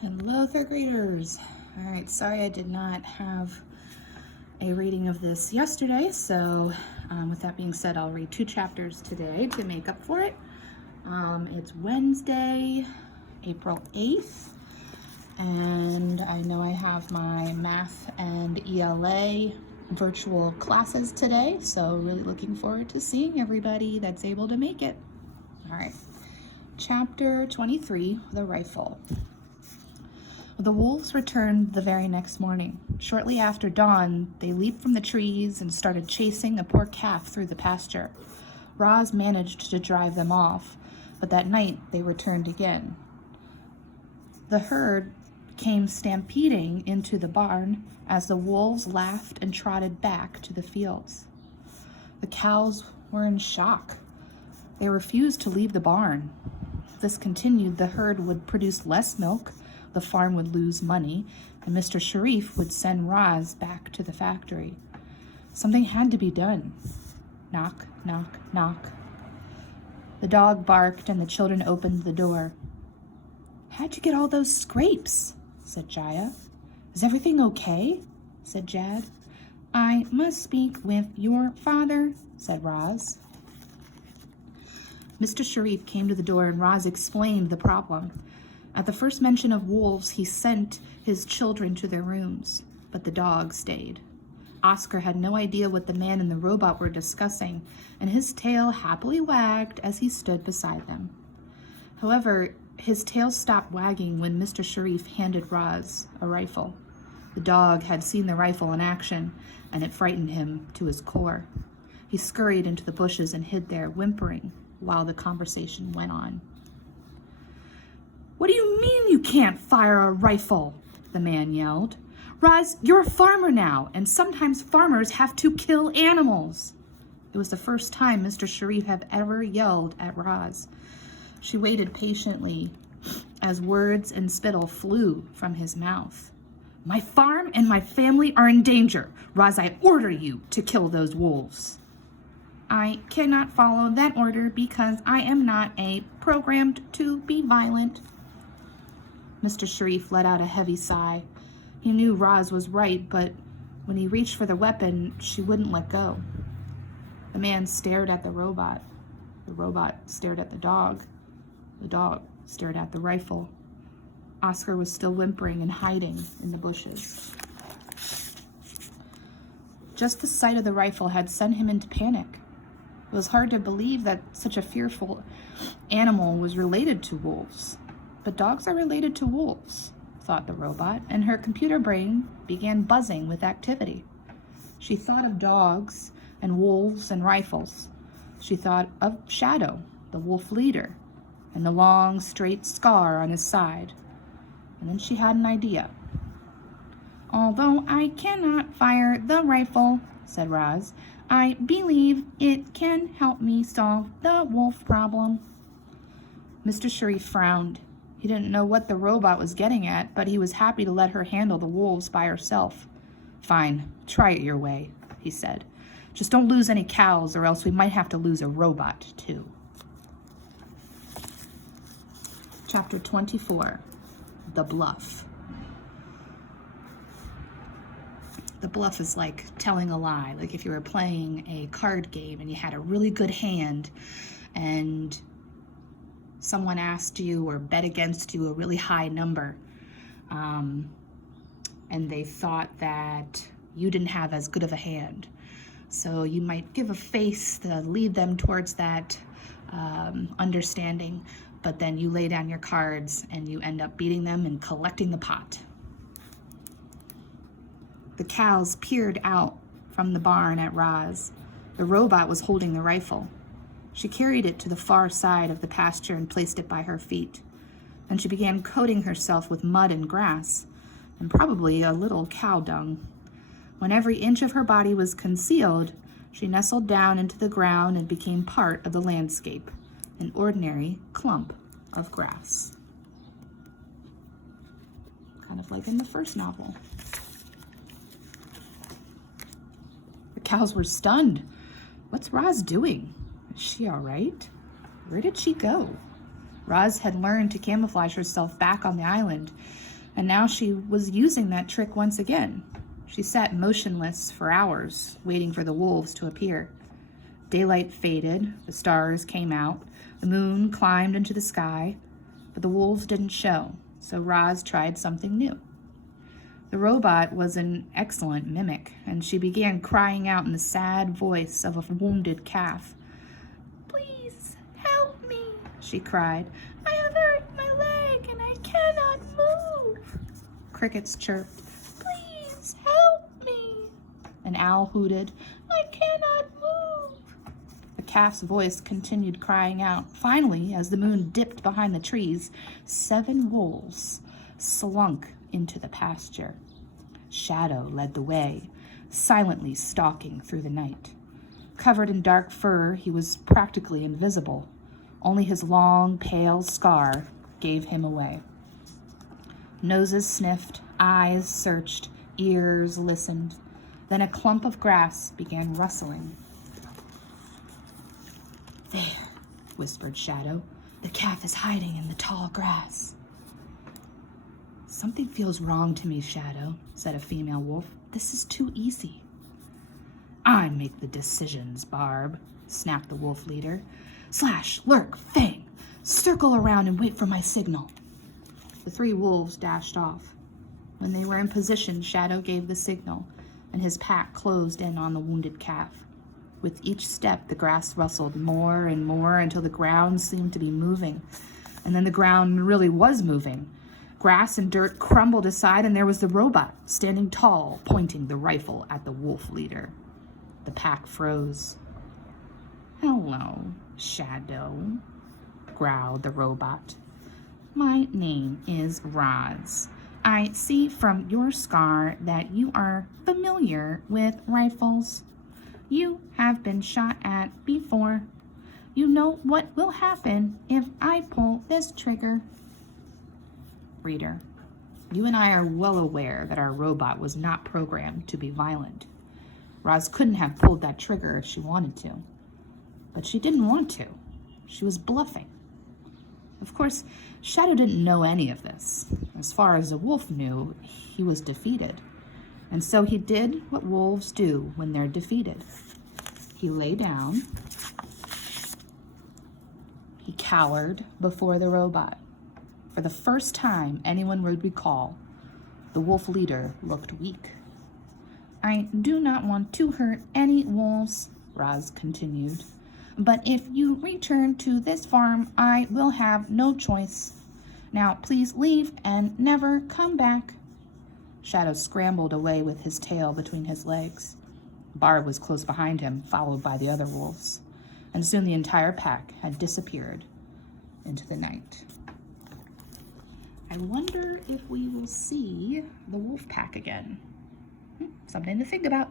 Hello, third graders. All right, sorry I did not have a reading of this yesterday, so with that being said, I'll read 2 chapters today to make up for it. It's Wednesday, April 8th, and I know I have my math and ELA virtual classes today, so really looking forward to seeing everybody that's able to make it. All right, chapter 23, the rifle. The wolves returned the very next morning. Shortly after dawn, they leaped from the trees and started chasing a poor calf through the pasture. Roz managed to drive them off, but that night they returned again. The herd came stampeding into the barn as the wolves laughed and trotted back to the fields. The cows were in shock. They refused to leave the barn. If this continued, the herd would produce less milk, the farm would lose money, and Mr. Sharif would send Roz back to the factory. Something had to be done. Knock, knock, knock. The dog barked and the children opened the door. "How'd you get all those scrapes?" said Jaya. "Is everything okay?" said Jad. "I must speak with your father," said Roz. Mr. Sharif came to the door and Roz explained the problem. At the first mention of wolves, he sent his children to their rooms, but the dog stayed. Oscar had no idea what the man and the robot were discussing, and his tail happily wagged as he stood beside them. However, his tail stopped wagging when Mr. Sharif handed Roz a rifle. The dog had seen the rifle in action, and it frightened him to his core. He scurried into the bushes and hid there, whimpering, while the conversation went on. "What do you mean you can't fire a rifle?" the man yelled. "Roz, you're a farmer now, and sometimes farmers have to kill animals." It was the first time Mr. Sharif had ever yelled at Roz. She waited patiently as words and spittle flew from his mouth. "My farm and my family are in danger. Roz, I order you to kill those wolves." "I cannot follow that order because I am not programmed to be violent." Mr. Sharif let out a heavy sigh. He knew Roz was right, but when he reached for the weapon, she wouldn't let go. The man stared at the robot. The robot stared at the dog. The dog stared at the rifle. Oscar was still whimpering and hiding in the bushes. Just the sight of the rifle had sent him into panic. It was hard to believe that such a fearful animal was related to wolves. But dogs are related to wolves, thought the robot, and her computer brain began buzzing with activity. She thought of dogs and wolves and rifles. She thought of Shadow, the wolf leader, and the long, straight scar on his side. And then she had an idea. "Although I cannot fire the rifle," said Roz, "I believe it can help me solve the wolf problem." Mr. Sharif frowned. He didn't know what the robot was getting at, but he was happy to let her handle the wolves by herself. "Fine, try it your way," he said. "Just don't lose any cows, or else we might have to lose a robot, too." Chapter 24, The Bluff. The bluff is like telling a lie, like if you were playing a card game and you had a really good hand and someone asked you or bet against you a really high number, and they thought that you didn't have as good of a hand. So you might give a face to lead them towards that understanding, but then you lay down your cards and you end up beating them and collecting the pot. The cows peered out from the barn at Roz. The robot was holding the rifle. She carried it to the far side of the pasture and placed it by her feet. Then she began coating herself with mud and grass, and probably a little cow dung. When every inch of her body was concealed, she nestled down into the ground and became part of the landscape, an ordinary clump of grass. Kind of like in the first novel. The cows were stunned. What's Roz doing? Is she all right? Where did she go? Roz had learned to camouflage herself back on the island, and now she was using that trick once again. She sat motionless for hours, waiting for the wolves to appear. Daylight faded, the stars came out, the moon climbed into the sky, but the wolves didn't show, so Roz tried something new. The robot was an excellent mimic, and she began crying out in the sad voice of a wounded calf. "Please, help me," she cried. "I have hurt my leg and I cannot move." Crickets chirped. "Please, help me." An owl hooted. "I cannot move." The calf's voice continued crying out. Finally, as the moon dipped behind the trees, 7 wolves slunk into the pasture. Shadow led the way, silently stalking through the night. Covered in dark fur, he was practically invisible. Only his long, pale scar gave him away. Noses sniffed, eyes searched, ears listened. Then a clump of grass began rustling. "There," whispered Shadow. "The calf is hiding in the tall grass." "Something feels wrong to me, Shadow," said a female wolf. "This is too easy." "I make the decisions, Barb," snapped the wolf leader. "Slash, lurk, fang, circle around and wait for my signal." The 3 wolves dashed off. When they were in position, Shadow gave the signal, and his pack closed in on the wounded calf. With each step, the grass rustled more and more until the ground seemed to be moving. And then the ground really was moving. Grass and dirt crumbled aside, and there was the robot, standing tall, pointing the rifle at the wolf leader. The pack froze. "Hello, Shadow," growled the robot. "My name is Roz. I see from your scar that you are familiar with rifles. You have been shot at before. You know what will happen if I pull this trigger." Reader, you and I are well aware that our robot was not programmed to be violent. Roz couldn't have pulled that trigger if she wanted to. But she didn't want to. She was bluffing. Of course, Shadow didn't know any of this. As far as the wolf knew, he was defeated. And so he did what wolves do when they're defeated. He lay down. He cowered before the robot. For the first time anyone would recall, the wolf leader looked weak. "I do not want to hurt any wolves," Roz continued. "But if you return to this farm, I will have no choice. Now please leave and never come back." Shadow scrambled away with his tail between his legs. Barb was close behind him, followed by the other wolves. And soon the entire pack had disappeared into the night. I wonder if we will see the wolf pack again. Something to think about.